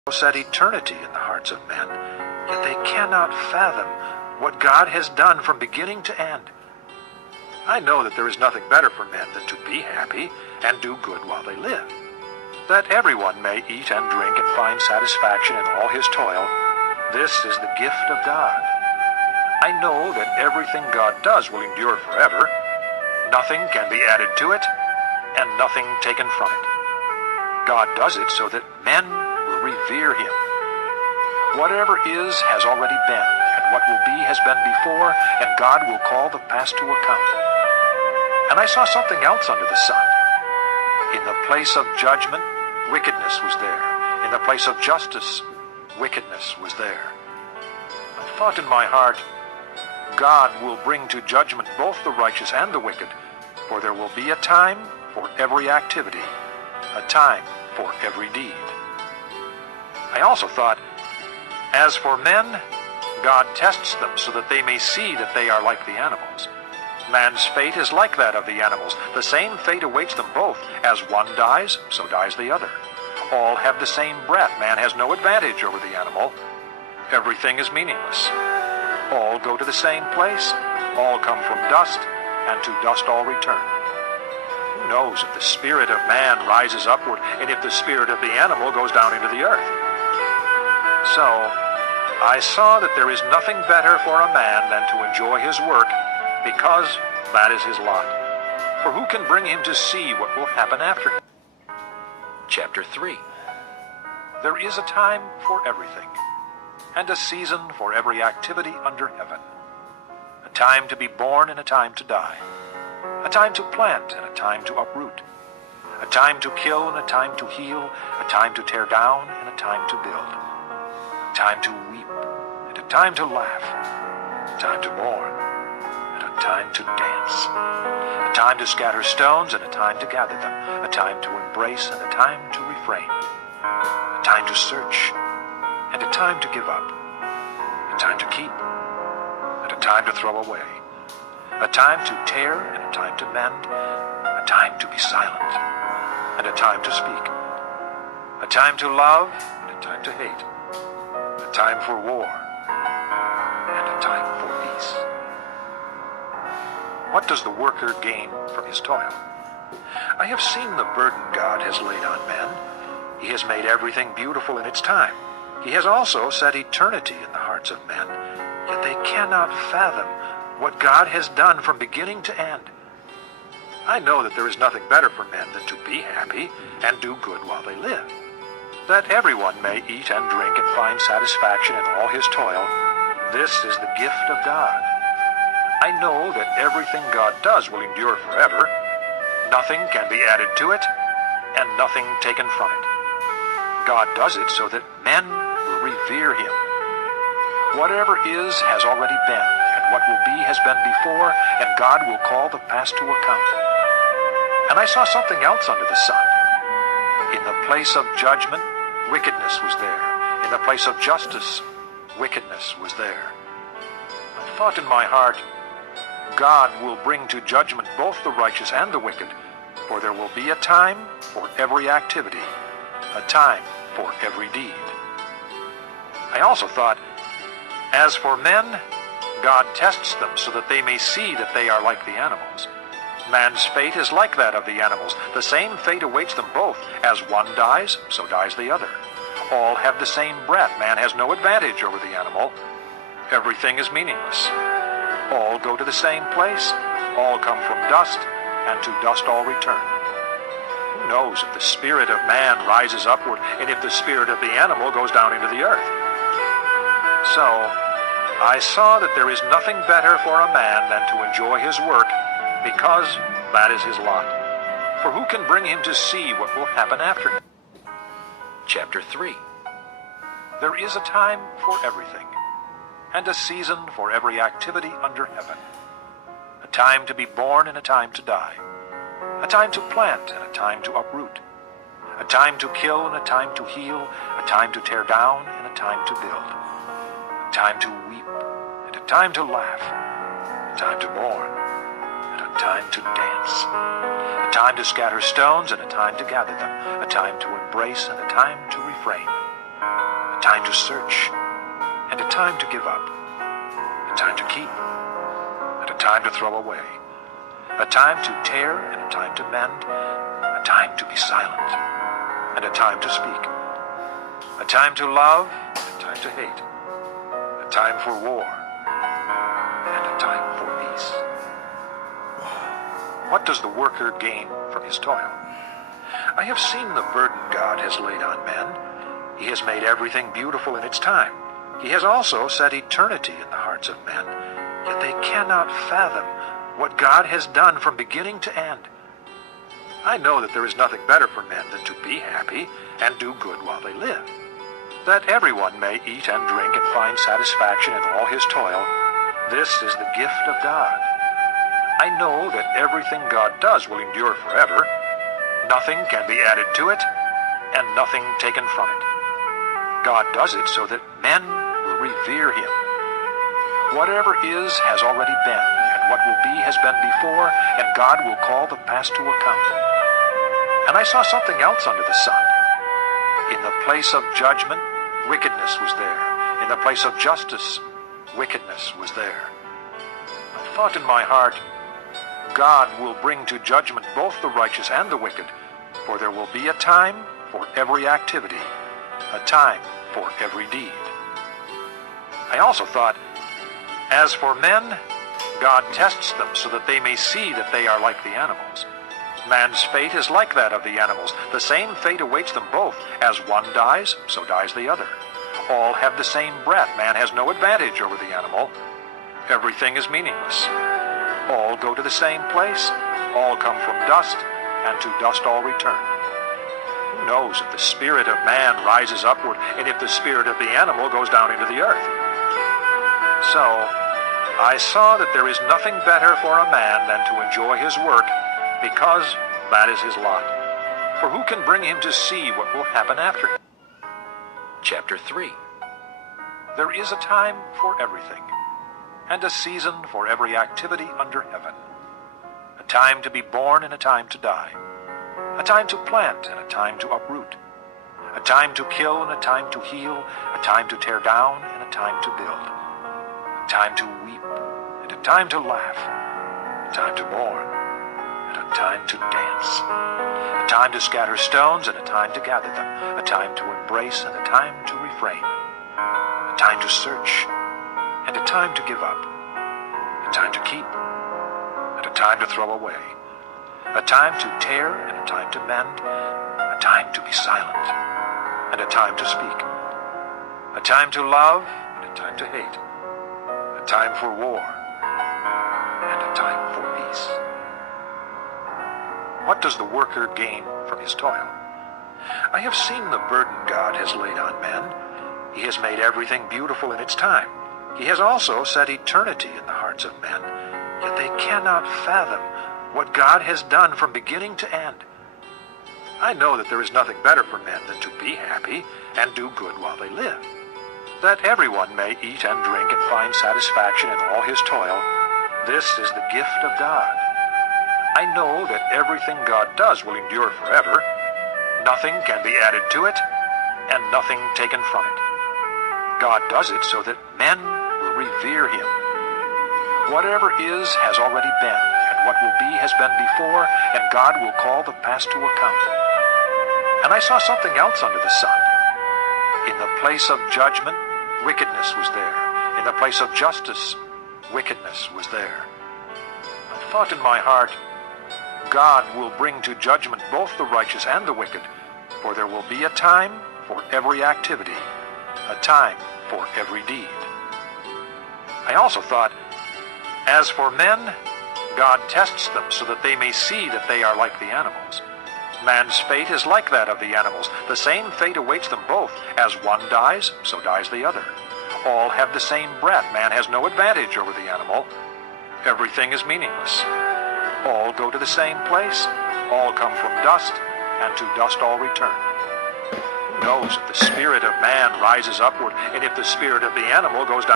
set eternity in the hearts of men, yet they cannot fathom what God has done from beginning to end. I know that there is nothing better for men than to be happy and do good while they live, that everyone may eat and drink and find satisfaction in all his toil. This is the gift of God. I know that everything God does will endure forever. Nothing can be added to it, and nothing taken from it. God does it so that men will revere him. Whatever is has already been, and what will be has been before, and God will call the past to account. And I saw something else under the sun. In the place of judgment, wickedness was there. In the place of justice, wickedness was there. I thought in my heart, God will bring to judgment both the righteous and the wicked, for there will be a time for every activity, a time for every deed. I also thought, as for men, God tests them so that they may see that they are like the animals. Man's fate is like that of the animals. The same fate awaits them both. As one dies, so dies the other. All have the same breath. Man has no advantage over the animal. Everything is meaningless. All go to the same place. All come from dust, and to dust all return. Who knows if the spirit of man rises upward, and if the spirit of the animal goes down into the earth? So, I saw that there is nothing better for a man than to enjoy his work, because that is his lot. For who can bring him to see what will happen after him? Chapter 3. There is a time for everything, and a season for every activity under heaven. A time to be born and a time to die. A time to plant and a time to uproot. A time to kill and a time to heal. A time to tear down and a time to build. A time to weep and a time to laugh. A time to mourn and a time to dance. A time to scatter stones and a time to gather them. A time to embrace and a time to refrain. A time to search and a time to give up. A time to keep and a time to throw away. A time to tear and a time to mend. A time to be silent and a time to speak. A time to love and a time to hate. A time for war and a time for peace. What does the worker gain from his toil? I have seen the burden God has laid on men. He has made everything beautiful in its time. He has also set eternity in the hearts of men, yet they cannot fathom what God has done from beginning to end. I know that there is nothing better for men than to be happy and do good while they live, that everyone may eat and drink and find satisfaction in all his toil. This is the gift of God. I know that everything God does will endure forever. Nothing can be added to it, and nothing taken from it. God does it so that men will revere him. Whatever is has already been, and what will be has been before, and God will call the past to account. And I saw something else under the sun. In the place of judgment, wickedness was there. In the place of justice, wickedness was there. I thought in my heart, God will bring to judgment both the righteous and the wicked, for there will be a time for every activity, a time for every deed. I also thought, as for men, God tests them so that they may see that they are like the animals. Man's fate is like that of the animals. The same fate awaits them both. As one dies, so dies the other. All have the same breath. Man has no advantage over the animal. Everything is meaningless. All go to the same place. All come from dust, and to dust all return. Who knows if the spirit of man rises upward, and if the spirit of the animal goes down into the earth? So, I saw that there is nothing better for a man than to enjoy his work, because that is his lot. For who can bring him to see what will happen after him? Chapter 3. There is a time for everything, and a season for every activity under heaven. A time to be born and a time to die. A time to plant and a time to uproot. A time to kill and a time to heal. A time to tear down and a time to build. A time to weep and a time to laugh. A time to mourn and a time to dance. A time to scatter stones and a time to gather them. A time to embrace and a time to refrain. time to search, and a time to give up, a time to keep, and a time to throw away, a time to tear and a time to mend, a time to be silent, and a time to speak, a time to love and a time to hate, a time for war and a time for peace. What does the worker gain from his toil? I have seen the burden God has laid on men. He has made everything beautiful in its time. He has also set eternity in the hearts of men, yet they cannot fathom what God has done from beginning to end. I know that there is nothing better for men than to be happy and do good while they live, that everyone may eat and drink and find satisfaction in all his toil. This is the gift of God. I know that everything God does will endure forever. Nothing can be added to it, and nothing taken from it. God does it so that men will revere him. Whatever is has already been, and what will be has been before, and God will call the past to account. And I saw something else under the sun. In the place of judgment, wickedness was there. In the place of justice, wickedness was there. I thought in my heart, God will bring to judgment both the righteous and the wicked, for there will be a time for every activity, a time for every deed. I also thought, as for men, God tests them so that they may see that they are like the animals. Man's fate is like that of the animals. The same fate awaits them both. As one dies, so dies the other. All have the same breath. Man has no advantage over the animal. Everything is meaningless. All go to the same place. All come from dust, and to dust all return. Who knows if the spirit of man rises upward, and if the spirit of the animal goes down into the earth? So, I saw that there is nothing better for a man than to enjoy his work, because that is his lot. For who can bring him to see what will happen after him? Chapter 3. There is a time for everything, and a season for every activity under heaven. A time to be born and a time to die. A time to plant and a time to uproot. A time to kill and a time to heal. A time to tear down and a time to build. A time to weep and a time to laugh. A time to mourn and a time to dance. A time to scatter stones and a time to gather them. A time to embrace and a time to refrain. A time to search and a time to give up. A time to keep and a time to throw away. A time to tear and a time to mend. A time to be silent and a time to speak. A time to love and a time to hate. A time for war and a time for peace. What does the worker gain from his toil? I have seen the burden God has laid on men. He has made everything beautiful in its time. He has also set eternity in the hearts of men, yet they cannot fathom what God has done from beginning to end. I know that there is nothing better for men than to be happy and do good while they live, that everyone may eat and drink and find satisfaction in all his toil. This is the gift of God. I know that everything God does will endure forever. Nothing can be added to it, and nothing taken from it. God does it so that men will revere him. Whatever is has already been, and what will be has been before, and God will call the past to account. And I saw something else under the sun. In the place of judgment, wickedness was there. In the place of justice, wickedness was there. I thought in my heart, God will bring to judgment both the righteous and the wicked, for there will be a time for every activity, a time for every deed. I also thought, as for men, God tests them so that they may see that they are like the animals. Man's fate is like that of the animals. The same fate awaits them both. As one dies, so dies the other. All have the same breath. Man has no advantage over the animal. Everything is meaningless. All go to the same place. All come from dust, and to dust all return. Who knows if the spirit of man rises upward, and if the spirit of the animal goes down?